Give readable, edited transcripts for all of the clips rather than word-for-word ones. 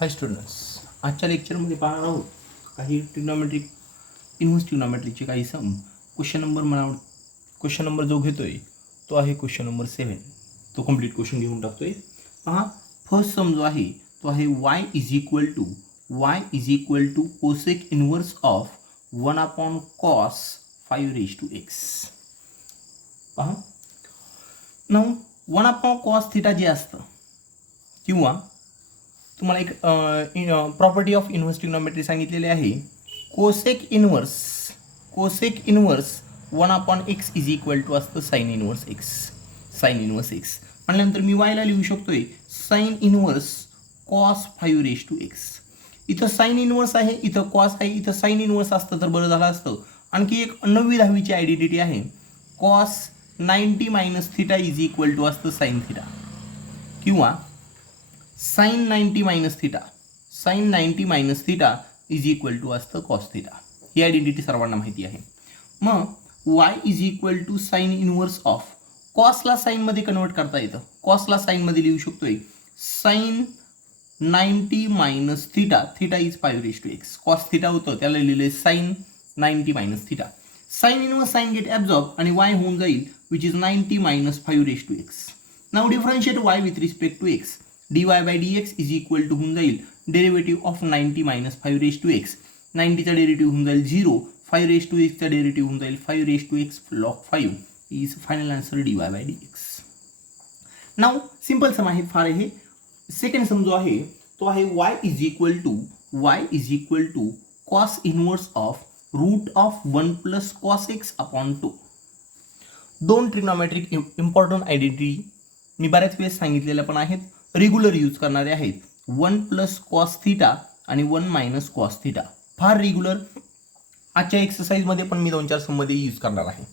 हाय students, आजच्या लेक्चरमध्ये पाहणार आहोत काही ट्रिग्नॉमेट्रिक इन्व्हर्स ट्रिग्नॉमेट्रिकचे काही सम. क्वेश्चन नंबर जो घेतोय तो आहे क्वेश्चन नंबर 7. तो कम्प्लीट क्वेश्चन घेऊन टाकतोय. पहा, फर्स्ट सम जो आहे तो आहे y is equal to cosec inverse of 1/cos 5 पहा, नाव 1/cos थिटा जे असतं किंवा तुम्हाला एक प्रॉपर्टी ऑफ इन्व्हर्स ट्रिग्नॉमेट्री सांगितलेली आहे. Cosec inverse 1/x is equal to असतं साइन इन्व्हर्स एक्स. म्हटल्यानंतर मी वायला लिहू शकतोय साइन इन्व्हर्स कॉस 5 इथं साइन इन्व्हर्स आहे, इथं कॉस आहे, इथं साइन इन्व्हर्स असतं तर बरं झालं असतं. आणखी एक 9वी-10वीची आयडेंटिटी आहे, cos 90 minus theta is equal to असतं साइन थिटा किंवा sine 90 minus theta is equal to असतं कॉस थिटा. ही आयडेंटिटी सर्वांना माहिती आहे. मग y is equal to sine inverse of कॉसला साइनमध्ये कन्वर्ट करता येतं. कॉसला साइनमध्ये लिहू शकतोय sine 90 minus theta is 5 cos theta होतं त्याला लिहिलंय sine 90 minus theta. Sine inverse sine get absorb आणि y होऊन जाईल विच इज 90 मायनस 5. नाव differentiate y with respect to x. dy by dx is equal to होऊन जाईल डेरिव्हेटिव्ह ऑफ 90 मायनस 5. 90चा डेरिव्हेटिव्ह होऊन जाईल 0. 5चा डेरिव्हेटिव्ह होऊन जाईल 5 log 5 is final answer dy by dx. नाव सिंपल सम आहे फार. हे सेकंड सम जो आहे तो आहे y is equal to cos inverse of root of 1 plus cos x upon 2. दोन ट्रिग्नॉमेट्रिक इम्पॉर्टंट आयडेंटिटी मी बऱ्याच वेळेस सांगितलेल्या पण आहेत, रेग्युलर यूज करणारे आहेत. 1 प्लस कॉस थिटा आणि 1 मायनस कॉस थिटा फार रेग्युलर. आजच्या एक्सरसाइजमध्ये पण मी 2-4 सममध्ये यूज करणार आहे.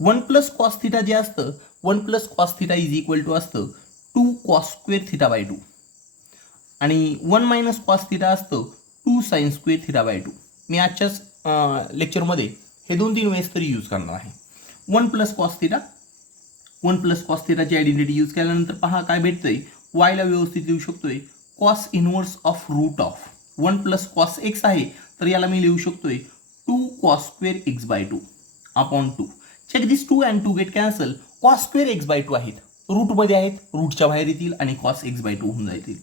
1 प्लस कॉस थिटा जे असतं 1 plus cos theta is equal to असतं 2 कॉस स्क्वेअर थिटा बाय 2 आणि 1 मायनस कॉस थिटा असतं 2 साइन स्क्वेअर थिटा बाय 2. मी आजच्याच लेक्चरमध्ये हे 2-3 वेळेस तरी यूज करणार आहे. 1 प्लस कॉस थिटाची आयडेंटिटी यूज केल्यानंतर पहा काय भेटतंय. वायला व्यवस्थित लिहू शकतोय cos inverse of root of 1 plus cos x आहे तर याला मी लिहू शकतोय 2 cos square x by 2 upon 2. Check this 2 and 2 get cancel. Cos square x by 2 आहेत, रूटमध्ये आहेत, रूटच्या बाहेर येतील आणि कॉस एक्स बाय 2 होऊन जातील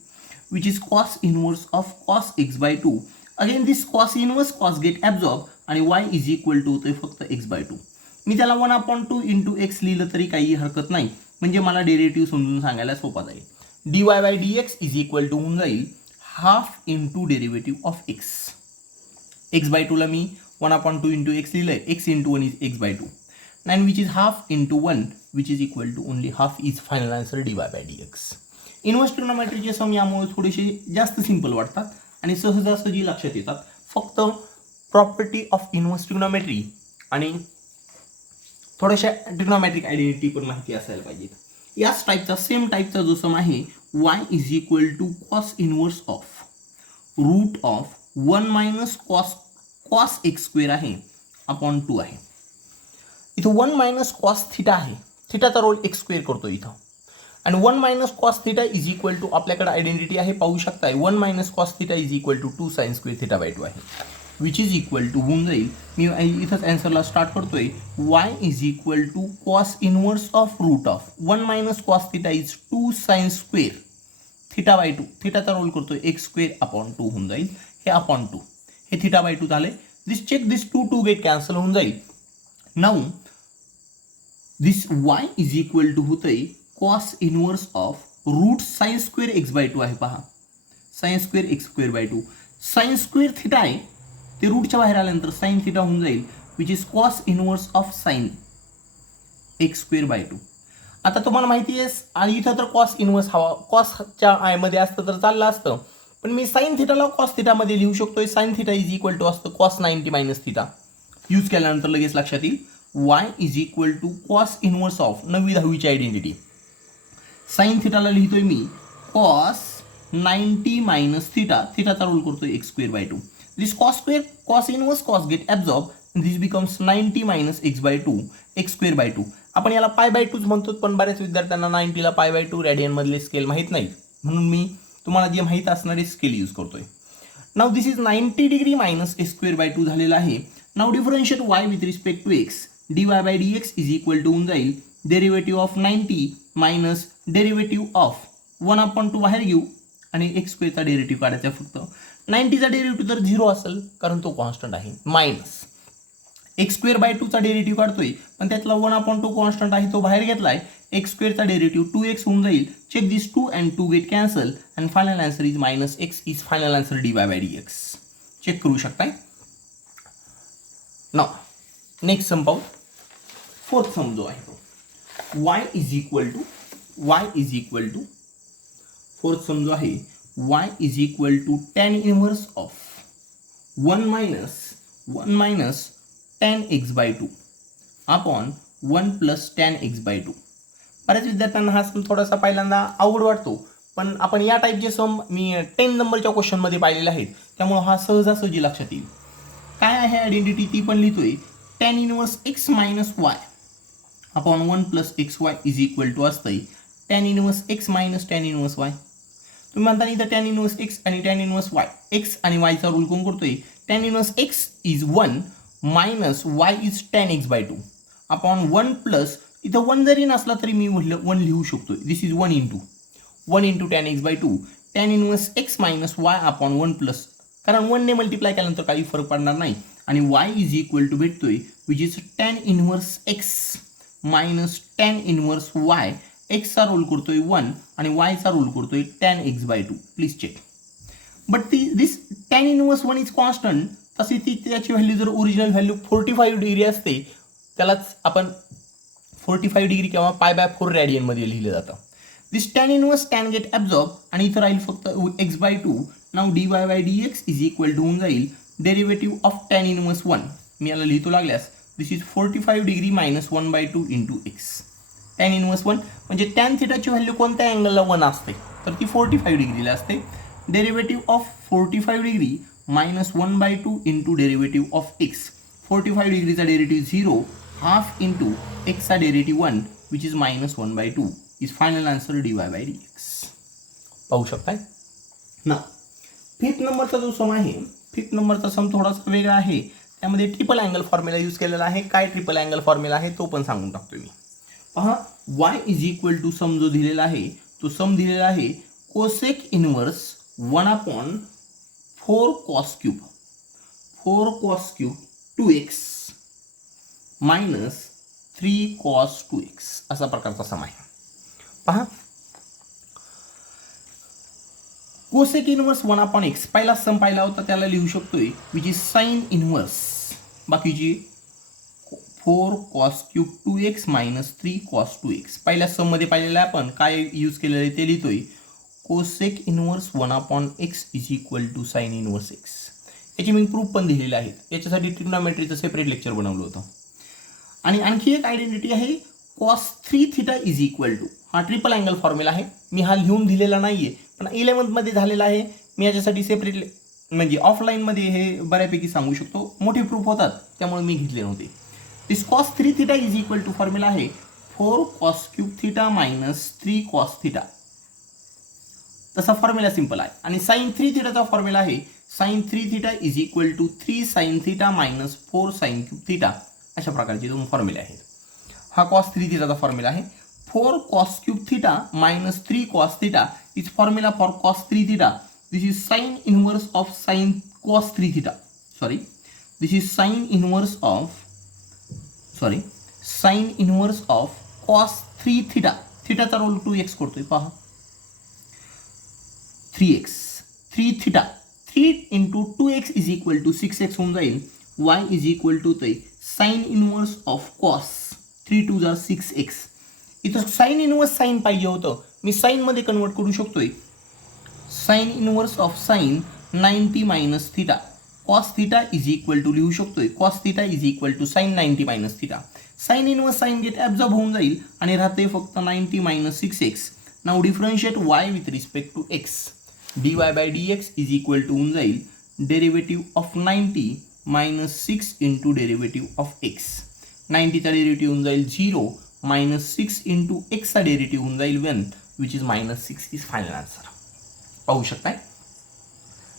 which is cos inverse of cos x by 2. Again this cos inverse cos get absorb आणि y is equal to होतोय फक्त एक्स बाय 2. मी त्याला 1/2 इंटू एक्स लिहिलं तरी काही हरकत नाही, म्हणजे मला डेरिव्हेटिव्ह समजून सांगायला सोपा जाईल. dy by dx is equal to होऊन जाईल half into derivative of x. X by 2ला मी 1/2 इंटू एक्स लिहिलंय. X into 1 is x by 2 and which is half into 1 which is equal to only half is final answer dy by dx. Inverse ट्रिग्नॉमेट्रीचे sum यामुळे थोडेसे जास्त simple वाटतात आणि सहजासहजी लक्षात येतात. फक्त प्रॉपर्टी ऑफ इन्व्हर्स ट्रिग्नॉमेट्री आणि थोड्याशा ट्रिग्नॉमेट्रिक आयडेंटिटी पण माहिती असायला पाहिजेत. याच टाईपचा सेम टाईपचा जो सम आहे y is equal to cos inverse of root of 1 minus cos x square आहे अपॉन 2 आहे. इथं 1 मायनस कॉस थिटा आहे, थिटाचा रोल एक्स स्क्वेअर करतो इथं आणि 1 minus cos theta is equal to आपल्याकडे आयडेंटिटी आहे पाहू शकताय 1 minus cos theta is equal to 2 sine square theta by 2 आहे विच इज इक्वल टू होऊन जाईल. मी इथंच आन्सरला स्टार्ट करतोय y is equal to cos inverse of root of 1 minus cos theta is 2 sine square theta by 2. थिटाचा role करतोय x square upon 2 होऊन जाईल. हे अपॉन 2 हे थिटा बाय 2 झाले. This check this 2 get cancel होऊन जाईल. Now this y is equal to होतंय cos inverse of root sine square x by 2 आहे. पहा sine square x square by 2. Sine square theta आहे ते रूटच्या बाहेर आल्यानंतर साइन थिटा होऊन जाईल which is cos inverse of sine x square by 2. आता तुम्हाला माहिती आहे आणि इथं तर कॉस इन्व्हर्स हवा कॉसच्या आयमध्ये असतं तर चाललं असतं, पण मी साइन थिटाला कॉस थिटामध्ये लिहू शकतोय. Sine theta is equal to असतं कॉस 90 मायनस थिटा. यूज केल्यानंतर लगेच लक्षात येईल y is equal to cos inverse of 9वी-10वीची आयडेंटिटी. साइन थिटाला लिहितोय मी कॉस 90 मायनस थिटाचा रोल करतोय x square by 2. This cos inverse cos get absorbed and this becomes 90 minus x by 2 x square by 2. आपण याला पाय बाय 2 म्हणतो, पण बऱ्याच विद्यार्थ्यांना 90 ला पाय बाय 2 रेडियन मधले स्केल माहित नाही, म्हणून मी तुम्हाला जे माहीत असणारे स्केल यूज करतोय. Now this is 90 degree minus x square by 2 झालेला आहे. Now differentiate y with respect to x dy by dx is equal to होऊन जाईल derivative of 90 minus derivative of 1/2 बाहेर घेऊ आणि एक्स स्क्वेअरचा डेरिव्हेटिव्ह काढायचा फक्त. 90चा डेरिव्हेटिव्ह तर 0 असेल कारण तो कॉन्स्टंट आहे, मायनस एक्स स्क्वेअर बाय 2चा डेरिव्हेटिव्ह काढतोय पण त्यातला 1/2 कॉन्स्टंट आहे तो बाहेर घेतलाय. एक्स स्क्वेअरचा डेरिव्हेटिव्ह 2x होऊन जाईल. Check this 2 and 2 get cancel and final answer is minus x is final answer dy by dx. Check करू शकताय. नाव नेक्स्ट सम पाहू. फोर्थ सम जो आहे तो y is equal to fourth sum जो आहे y is equal to tan inverse of 1 minus tan x by 2 upon 1 plus tan x by 2. बऱ्याच विद्यार्थ्यांना हा सम थोडासा पहिल्यांदा अवघड वाटतो, पण आपण या टाईपचे सम मी 10 नंबरच्या क्वेश्चनमध्ये पाहिलेले आहेत, त्यामुळे हा सहजासहजी लक्षात येईल. काय आहे आयडेंटिटी ती पण लिहितोय. tan inverse x minus y upon 1 plus x y is equal to असतंय tan inverse x minus tan inverse y. तुम्ही म्हणता इथं tan इनवर्स x आणि tan इनवर्स y, x आणि y चा रूल कोण करतोय. tan inverse x is 1 minus y is tan x by 2 upon 1 plus इथं 1 जरी नसला तरी मी म्हटलं 1 लिहू शकतो. This is 1 into tan x by 2 tan inverse x minus y upon 1 plus, कारण 1 ने मल्टिप्लाय केल्यानंतर काही फरक पडणार नाही आणि y इज इक्वल टू भेटतोय which is tan inverse x minus tan inverse y. x चा रोल करतोय 1 आणि y चा रोल करतोय tan x by 2. Please check. But this tan inverse 1 is constant. तशी त्याची व्हॅल्यू जर ओरिजिनल व्हॅल्यू 45 डिग्री असते त्यालाच आपण 45 डिग्री किंवा पाय बाय 4 रेडियनमध्ये लिहिलं जातं. This tan inverse tan get absorb आणि इथं राहील फक्त x by 2. Now dy by dx is equal to होऊन जाईल डेरिव्हेटिव्ह ऑफ tan इनवर्स 1. मी याला लिहितो लागल्यास this is 45 degree minus 1 by 2 into x. tan inverse 1 म्हणजे tan थिटाची व्हॅल्यू कोणत्या अँगलला 1 असते तर ती 45 डिग्रीला असते. Derivative of 45 degree minus 1 by 2 into derivative of x. 45 डिग्रीचा डेरिव्हेटिव्ह 0 हाफ इंटू एक्सचा derivative 1 which is minus 1 by 2 is final answer dy by dx. पाहू शकताय ना. फिफ्थ नंबरचा जो सम आहे, फिफ्थ नंबरचा सम थोडासा वेगळा आहे. त्यामध्ये ट्रिपल अँगल फॉर्म्युला यूज केलेला आहे. काय ट्रिपल अँगल फॉर्म्युला आहे तो पण सांगून टाकतोय मी. पहा y is equal to some जो दिलेला आहे तो सम दिलेला आहे cosec inverse 1/4 cos cube 2x minus 3 cos 2x असा प्रकारचा सम आहे. पहा कोसेक इनवर्स 1/x पहिला सम पाहिला होता त्याला लिहू शकतोय विच इज साइन इनवर्स बाकीची 4 cos cube 2x minus 3 cos 2x. पहिल्या सम मध्ये पाहिलेला आपण काय यूज केलेलं आहे ते लिहितोय cosec inverse 1/x is equal to sine inverse x. याची मी प्रूफ पण दिलेले आहेत. याच्यासाठी ट्रिग्नोमेट्रीचं सेपरेट लेक्चर बनवलं होतं. आणि आणखी एक आयडेंटिटी आहे cos 3 theta is equal to. हा ट्रिपल अँगल फॉर्म्युला आहे. मी हा लिहून दिलेला नाहीये पण 11th मध्ये झालेला आहे. मी याच्यासाठी सेपरेट म्हणजे ऑफलाईनमध्ये हे बऱ्यापैकी सांगू शकतो. मोठे प्रूफ होतात त्यामुळे मी घेतले नव्हते. This cos 3 theta is equal to formula आहे 4 cos cube theta minus 3 cos theta. तसा फॉर्म्युला सिंपल आहे. आणि साइन 3 थिटाचा फॉर्म्युला आहे sine 3 theta is equal to 3 sine theta minus 4 sine cube theta. अशा प्रकारचे दोन फॉर्म्युले आहेत. हा कॉस 3 थिटाचा फॉर्म्युला आहे. 4 cos cube theta minus 3 cos theta is formula for cos 3 theta. This is sine inverse of sine cos 3 theta. This is sine inverse of cos 3 theta. थिटाचा role 2x करतोय. पहा 3x 3 theta 3 into 2x is equal to 6x होऊन जाईल. y is equal to ते sine inverse of cos 3 2 जार 6x. इथं sign inverse sign पाहिजे होतं. मी साइन मध्ये कन्वर्ट करू शकतोय. Sine inverse of sine 90 minus theta cos theta is equal to लिहू शकतोय cos theta is equal to sine 90 minus theta. Sine inverse sine get absorb होऊन जाईल आणि राहते फक्त 90 minus 6x. Now differentiate y with respect to x. dy by dx is equal to होऊन जाईल derivative of 90 minus 6 into derivative of x. 90चा derivative होऊन जाईल 0 मायनस 6 इंटू एक्सचा डेरिव्हेटिव्ह होऊन जाईल 1 which is minus 6 is final answer. पाहू शकताय.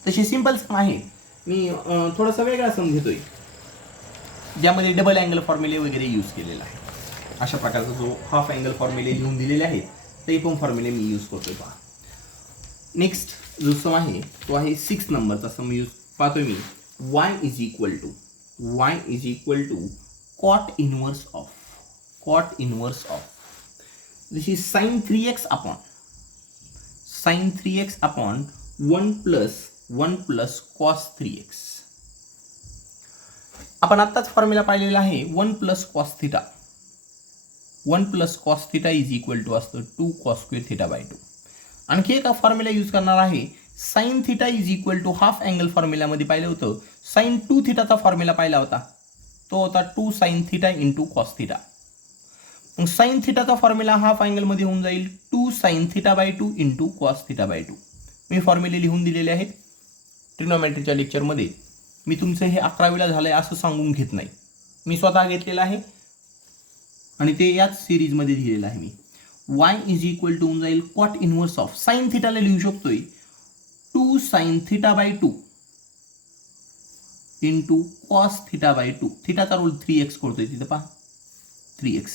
तशी सिंपल सम आहे. मी थोडासा वेगळा सम घेतोय ज्यामध्ये डबल अँगल फॉर्म्युले वगैरे यूज केलेला आहे. अशा प्रकारचा जो हाफ अँगल फॉर्म्युले लिहून दिलेले आहेत ते पण फॉर्म्युले मी यूज करतोय. पहा नेक्स्ट जो सम आहे तो आहे 6 नंबरचा सम यूज पाहतोय मी. y is equal to cot inverse of this is sin 3x upon 1 plus cos 3x. आपण आत्ताच फॉर्म्युला पाहिलेला आहे 1 plus cos theta is equal to असतं 2 cos स्क्वेअर थिटा बाय 2. आणखी एका फॉर्म्युला यूज करणार आहे. Sine theta is equal to half angle फॉर्म्युलामध्ये पाहिलं होतं साइन 2 थिटाचा फॉर्म्युला पाहिला होता, तो होता 2 sin theta into cos theta. मग साइन थिटाचा फॉर्म्युला हाफ अँगलमध्ये होऊन जाईल 2 sin theta by 2 into cos theta by 2. मी फॉर्म्युले लिहून दिलेले आहेत ट्रिग्नोमेट्रीच्या लेक्चरमध्ये. मी तुमचं हे 11वीला झालंय असं सांगून घेत नाही, मी स्वतः घेतलेलं आहे आणि ते याच सिरीजमध्ये दिलेलं आहे मी. y इज इक्वल टू होऊन जाईल कॉट इनवर्स ऑफ साइन थिटाला लिहू शकतोय 2 sin theta by 2 into cos theta by 2. थिटाचा रोल 3x करतोय तिथं पहा 3x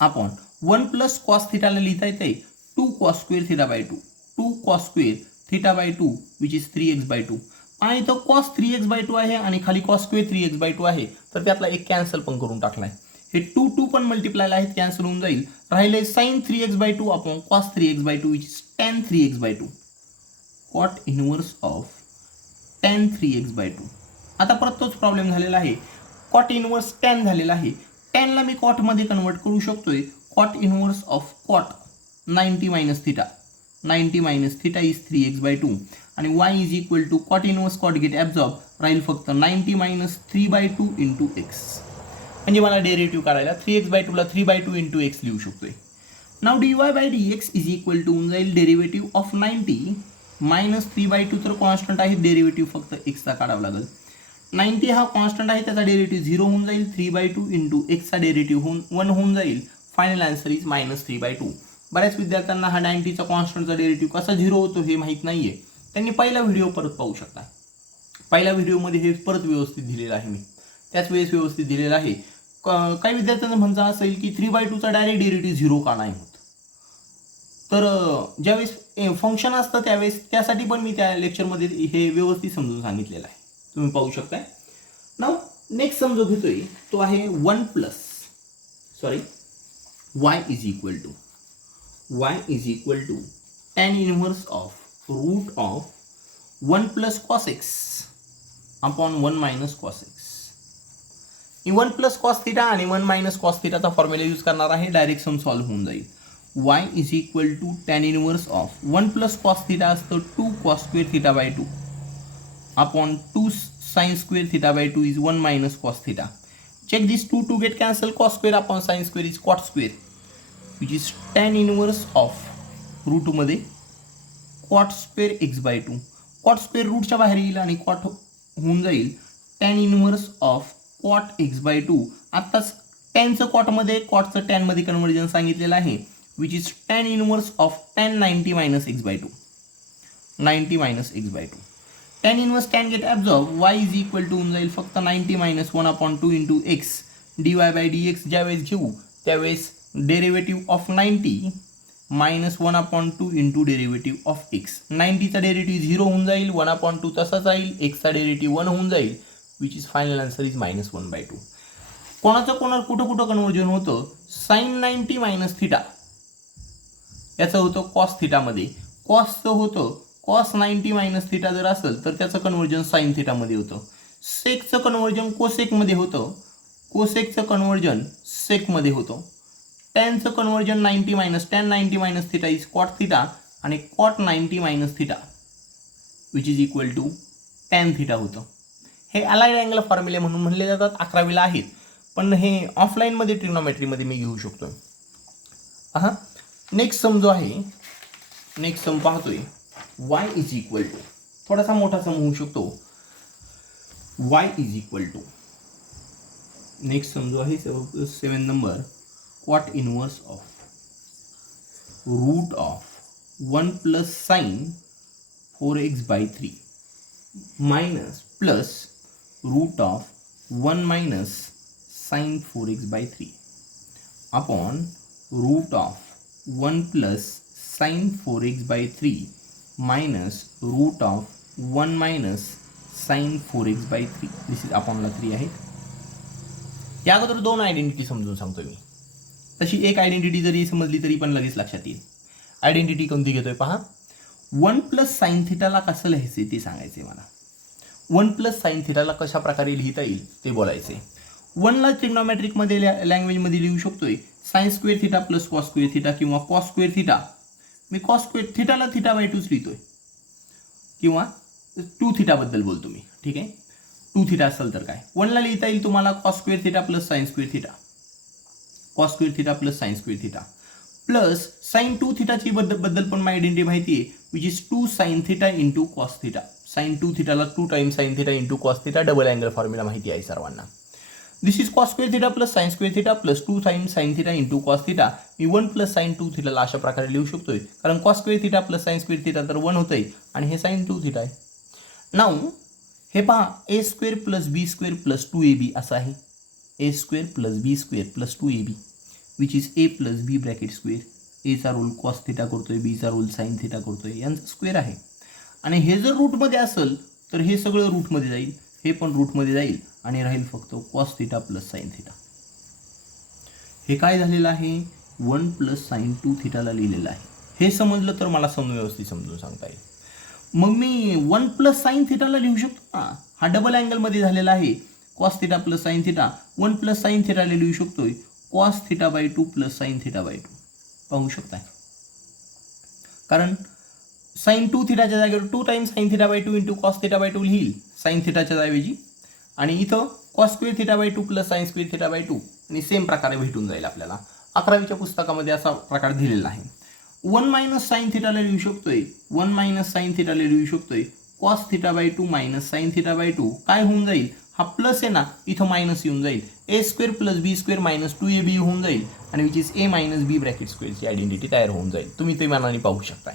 अपॉन 1 प्लस कॉस थिटाला लिहिता येते 2 cos square theta by 2 cos square theta by 2 which is 3x by 2. आणि इथं cos 3x बाय 2 आहे आणि खाली cos स्क्वेअर 3x बाय 2 आहे, तर त्यातला एक कॅन्सल पण करून टाकलाय. हे 2 पण मल्टिप्लायला आहेत, कॅन्सल होऊन जाईल. राहिले sin 3x by 2 upon cos 3x by 2 which is tan 3x by 2. Cot inverse of tan 3x by 2. आता परत तोच प्रॉब्लेम झालेला आहे. कॉट इनवर्स tan झालेला आहे. टॅनला मी कॉटमध्ये कन्वर्ट करू शकतोय. Cot inverse of cot 90 minus theta is 3x by 2 आणि y is equal to cot inverse cot get absorb, राहील फक्त 90 मायनस 3 बाय 2 इंटू एक्स. म्हणजे मला डेरिव्हेटिव्ह काढायला 3x बाय 2ला 3 बाय 2 इंटू एक्स लिहू शकतोय. Now dy by dx is equal to होऊन जाईल डेरिव्हेटिव्ह ऑफ 90 मायनस 3 बाय 2, तर कॉन्स्टंट आहे, डेरिव्हेटिव्ह फक्त एक्सचा काढावा लागेल. 90 हा कॉन्स्टंट आहे, त्याचा डेरिव्हेटिव्ह 0 होऊन जाईल. 3 बाय 2 इंटू एक्सचा डेरिव्हेटिव्ह 1 होऊन जाईल. Final answer is minus 3 by 2. बऱ्याच विद्यार्थ्यांना हा 90चा कॉन्स्टंटचा डेरिव्हेटिव्ह कसा 0 होतो हे माहीत नाहीये. त्यांनी पहिला व्हिडिओ परत पाहू शकता. पहिल्या व्हिडिओमध्ये हे परत व्यवस्थित दिलेलं आहे, मी त्याच वेळेस व्यवस्थित दिलेलं आहे. काही विद्यार्थ्यांचं म्हणणं असेल की 3 बाय 2चा डायरेक्ट डेरिव्हेटिव्ह 0 का नाही होत, तर ज्यावेळेस फंक्शन असतं त्यावेळेस त्यासाठी पण मी त्या लेक्चरमध्ये हे व्यवस्थित समजून सांगितलेलं आहे, तुम्ही पाहू शकताय. नाव नेक्स्ट सम जो घेतोय तो आहे y is equal to tan inverse of root of 1 plus cos x upon 1 minus cos x. 1 plus cos theta आणि 1 मायनस कॉस थिटाचा फॉर्म्युला यूज करणार आहे, डायरेक्ट सम सॉल्व्ह होऊन जाईल. y is equal to tan inverse of 1 plus cos theta असतं 2 cos square theta by 2 upon 2 sin square theta by 2 is 1 minus cos theta. Check these two get cancel. Cos square upon sin square is cot square, which is tan inverse of root मध्ये cot square x by 2. cot square रूटच्या बाहेर येईल आणि cot होऊन जाईल tan inverse of cot x by 2. आत्ताच tanचं cot मध्ये cotचं tan मध्ये कन्व्हर्जन सांगितलेलं आहे, which is tan inverse of tan 90 minus x by 2. 90 minus x by 2. tan inverse tan get absorbed. Y is equal to होऊन जाईल फक्त 90 minus 1 upon 2 into x dy by dx. ज्यावेळेस घेऊ त्यावेळेस derivative of 90 minus 1 upon 2 into derivative of x. 90चा derivative 0 होऊन जाईल, 1 upon 2 तसाच जाईल, एक्सचा डेरिव्हेटिव्ह 1 होऊन जाईल, which is final answer is minus 1 by 2. कोणाचं कुठं कन्वर्जन होतं, साइन 90 मायनस थिटा याचं होतं कॉस थिटामध्ये, कॉसचं होतं कॉस 90 मायनस थिटा जर असेल तर त्याचं कन्वर्जन साइन थिटामध्ये होतं. सेकचं कन्वर्जन कोसेकमध्ये होतं, कोसेकचं कन्वर्जन सेकमध्ये होतं. टॅनचं conversion 90 minus tan 90 minus theta is cot theta आणि cot 90 minus theta which is equal to tan theta होतं. हे अलाइड अँगल फॉर्म्युले म्हणून म्हणले जातात, 11वीला आहेत, पण हे ऑफलाईनमध्ये ट्रिग्नोमेट्रीमध्ये मी घेऊ शकतो. नेक्स्ट सम जो आहे, नेक्स्ट सम पाहतोय y इज इक्वल टू, थोडासा मोठा सम होऊ शकतो. y is equal to next sum जो आहे 7 number, cot inverse of root of 1 plus sine 4x/3 minus plus root of 1 minus sine 4x/3 upon root of 1 plus sine 4x/3 minus root of 1 minus sine 4x/3 this is अपॉनला 3 आहे. या अगोदर दोन identity समजून सांगतो मी. तशी एक identity जरी समजली तरी पण लगेच लक्षात येईल. आयडेंटिटी कोणती घेतोय पहा. 1 प्लस साइन थिटाला कसं लिहायचं ते सांगायचे मला. 1 प्लस साइन थिटाला कशा प्रकारे लिहिता येईल ते बोलायचे. 1ला ट्रिग्नोमेट्रिकमध्ये लँग्वेजमध्ये लिहू शकतोय sign square theta plus cos square theta किंवा कॉस स्क्वेअर थिटा. मी कॉस स्क्वेअर थिटाला θ/2 लिहितोय किंवा 2 थिटाबद्दल बोलतो मी. ठीक आहे. 2 थिटा असेल तर काय 1ला लिहिता येईल तुम्हाला cos square theta plus sine square theta. Cos square theta plus sine square theta plus sine 2 थिटाची बद्दल पण आयडेंटिटी माहिती आहे which is 2 sine theta into cos theta. Sine 2 थिटाला 2 times sine theta into cos theta double angle formula माहिती आहे सर्वांना. This is cos square theta plus sine square theta plus 2 times sine theta into cos theta. मी 1 plus sine 2 थिटाला अशा प्रकारे लिहू शकतोय कारण cos square theta plus sine square theta तर 1 होतंय आणि हे साइन 2 थिटा आहे. नाऊ हे पहा A square plus B square plus 2ab असं आहे. A square plus B square plus 2ab which is A plus B bracket square. एचा रोल कॉस थिटा करतोय बीचा रोल साइन थिटा करतोय यांचा स्क्वेअर आहे. आणि हे जर रूटमध्ये असेल तर हे सगळं रूटमध्ये जाईल हे पण रूटमध्ये जाईल आणि राहील फक्त cos theta plus sine theta. हे काय झालेलं आहे 1 प्लस साइन 2 थिटाला लिहिलेलं आहे. हे समजलं तर मला व्यवस्थित समजून सांगता येईल. मग मी 1 प्लस साइन थिटाला लिहू शकतो ना. हा डबल अँगलमध्ये झालेला आहे cos theta plus sine theta. 1 plus sine थिटाला लिहू शकतोय कॉस θ/2 प्लस साइन θ/2. पाहू शकताय कारण साइन 2 थिटाच्या जागेवर 2 टाइम्स साइन θ/2 इंटू कॉस θ/2 लिहील साइन थिटाच्या ऐवजी आणि इथं cos square θ/2 plus sine square θ/2 आणि सेम प्रकारे भेटून जाईल आपल्याला. 11वीच्या पुस्तकामध्ये असा प्रकार दिलेला आहे. 1 मायनस साइन थिटाला लिहू शकतोय 1 मायनस साइन थिटाला लिहू शकतोय कॉस θ/2 मायनस साइन θ/2 काय होऊन जाईल हा प्लस आहे ना इथं मायनस येऊन जाईल. A square plus B square minus 2ab होऊन जाईल आणि which is A minus B bracket स्क्वेअरची आयडेंटिटी तयार होऊन जाईल. तुम्ही ते मनाने पाहू शकताय.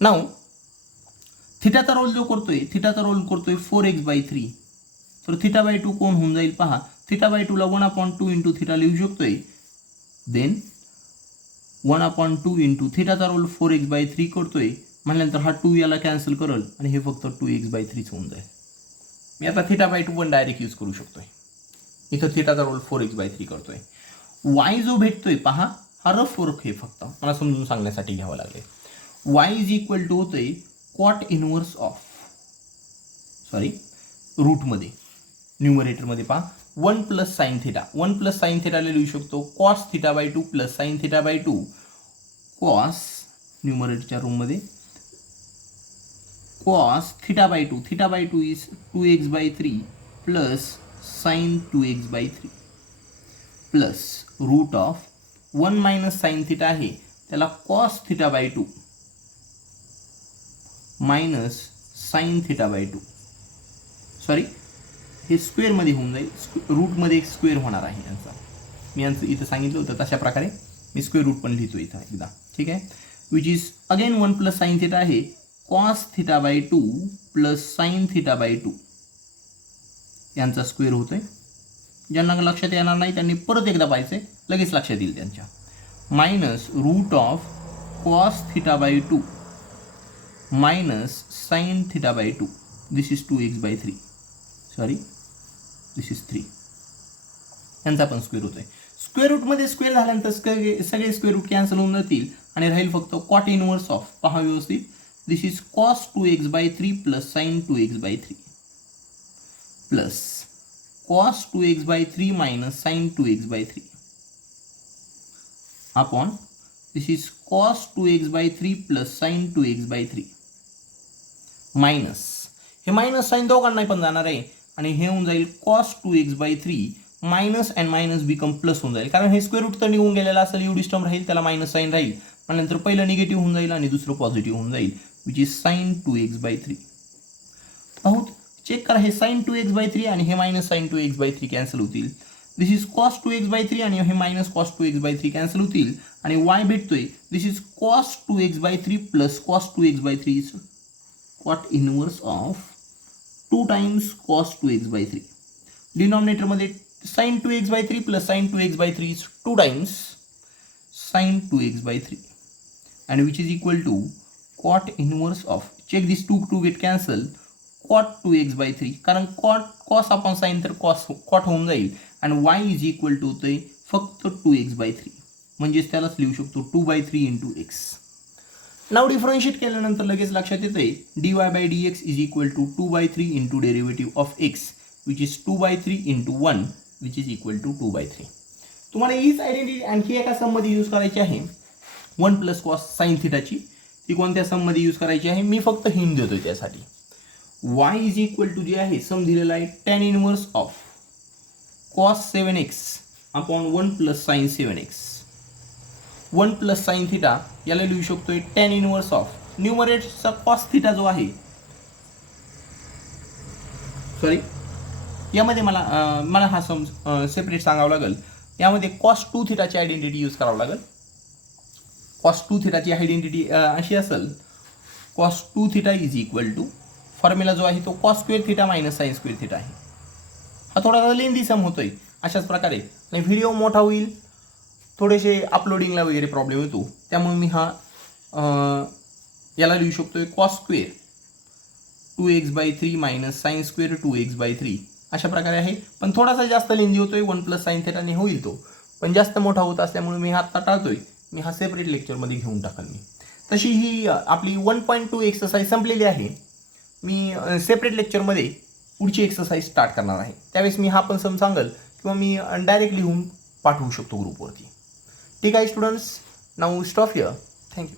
नाऊ थिटाचा रोल जो करतोय थिटाचा रोल करतोय 4x/3 तर θ/2 कोण होऊन जाईल पहा. θ/2ला 1/2 इंटू थिटा लिहू शकतोय. देन 1/2 इंटू थिटाचा रोल 4x/3 करतोय म्हणल्यानंतर हा 2 याला कॅन्सल करल आणि हे फक्त 2x/3 होऊन जाईल. मी आता θ/2 पण डायरेक्ट यूज करू शकतोय. इथं थिटाचा रोल 4x/3 करतोय. वाय जो भेटतोय पहा हा रफ वर्क हे फक्त मला समजून सांगण्यासाठी घ्यावं लागले. वाय इज इक्वल टू होतंय कॉट इनवर्स ऑफ रूटमध्ये न्यूमरेटरमध्ये पहा 1 plus sine theta. 1 plus sine थिटाला लिहू शकतो कॉस θ/2 प्लस साइन θ/2 कॉस न्यूमरेटरच्या रूममध्ये cos θ/2 θ/2 is 2x/3 plus sin 2x/3 plus root of 1 minus sin θ आहे त्याला cos θ/2 minus sin θ/2 सॉरी हे स्क्वेअरमध्ये होऊन जाईल. रूटमध्ये एक स्क्वेअर होणार आहे यांचा. मी यांचं इथं सांगितलं होतं तशा प्रकारे मी स्क्वेअर रूट पण लिहितो इथं एकदा. ठीक आहे. Which is again 1 plus sine theta आहे कॉस θ/2 प्लस साइन θ/2 यांचा स्क्वेअर होतोय. ज्यांना लक्षात येणार नाही त्यांनी परत एकदा पाहायचंय लगेच लक्षात येईल त्यांच्या. Minus root of cos θ/2 minus sine θ/2 this is 2x/3 sorry this is 3 यांचा पण स्क्वेअर होतोय. स्क्वेअर रूटमध्ये स्क्वेअर झाल्यानंतर सगळे स्क्वेअर रूट कॅन्सल होऊन जातील आणि राहील फक्त कॉट इनवर्स ऑफ. पहा व्यवस्थित. This is cos 2x/3 plus sine 2x/3 plus cos 2x/3 minus sine 2x/3 upon this is cos 2x/3 plus sine 2x/3 minus हे मायनस साइन दोघांना पण जाणार आहे आणि हे होऊन जाईल cos 2x/3 minus and minus become plus होऊन जाईल कारण हे स्क्वेअर रूट तर निघून गेलेला असेल एवढी टर्म राहील त्याला मायनस साइन राहील पण नंतर पहिलं निगेटिव्ह होऊन जाईल आणि दुसरं पॉझिटिव्ह होऊन जाईल विच इज साइन 2x/3. पाहू चेक करा हे साइन 2x/3 आणि हे मायनस साइन 2x/3 कॅन्सल होतील. दिस इज कॉस 2x/3 आणि हे मायनस कॉस 2x/3 कॅन्सल होतील आणि वाय भेटतोय this is cos 2x/3 plus cos 2x/3 is cot inverse of 2 times cos 2x/3. डिनॉमिनेटरमध्ये sine 2x/3 plus sine 2x/3 is 2 times sine 2x/3 and which is equal to cot inverse of, check this 2 get cancel, cot 2x/3 कारण cos आपण sin तर cot होऊन जाईल आणि y is equal to ते फक्त 2x/3 म्हणजेच त्यालाच लिहू शकतो 2/3 into x. नाव डिफरन्शिएट केल्यानंतर लगेच लक्षात येते dy/dx is equal to 2/3 into derivative of x which is 2/3 into 1 which is equal to 2/3. तुम्हाला हीच आयडेंटिटी आणखी एका सममध्ये यूज करायची आहे 1 प्लस कॉस साइन थिटाची. ती कोणत्या सममध्ये यूज करायची आहे मी फक्त हिंट देतोय त्यासाठी. y इज इक्वल टू जे आहे सम दिलेला आहे tan inverse of cos 7x upon 1 plus sine 7x. 1 plus sine theta याला लिहू शकतोय tan इनवर्स ऑफ न्यूमरेटरचा कॉस थिटा जो आहे, सॉरी यामध्ये मला हा सम सेपरेट सांगावं लागेल. यामध्ये कॉस 2 थिटाची आयडेंटिटी यूज करावं लागेल. कॉस 2 थिटाची आयडेंटिटी अशी असेल cos 2 theta is equal to formula जो आहे तो cos square theta minus sine square theta आहे. हा थोडासा लेंदी सम होतोय अशाच प्रकारे आणि व्हिडिओ मोठा होईल, थोडेसे अपलोडिंगला वगैरे प्रॉब्लेम येतो, त्यामुळे मी हा याला लिहू शकतोय cos square 2x/3 minus sine square 2x/3 अशा प्रकारे आहे. पण थोडासा जास्त लेंदी होतोय 1 प्लस साइन थिटाने होईल तो, पण जास्त मोठा होत असल्यामुळे मी हा आत्ता टाळतोय. मी हा सेपरेट लेक्चरमध्ये घेऊन टाकेल मी. तशी ही आपली 1.2 एक्सरसाइज संपलेली आहे. मी सेपरेट लेक्चरमध्ये पुढची एक्सरसाइज स्टार्ट करणार आहे. त्यावेळेस मी हा पण सम सांगेल किंवा मी डायरेक्ट लिहून पाठवू शकतो ग्रुपवरती. ठीक आहे students, now stop here. Thank you.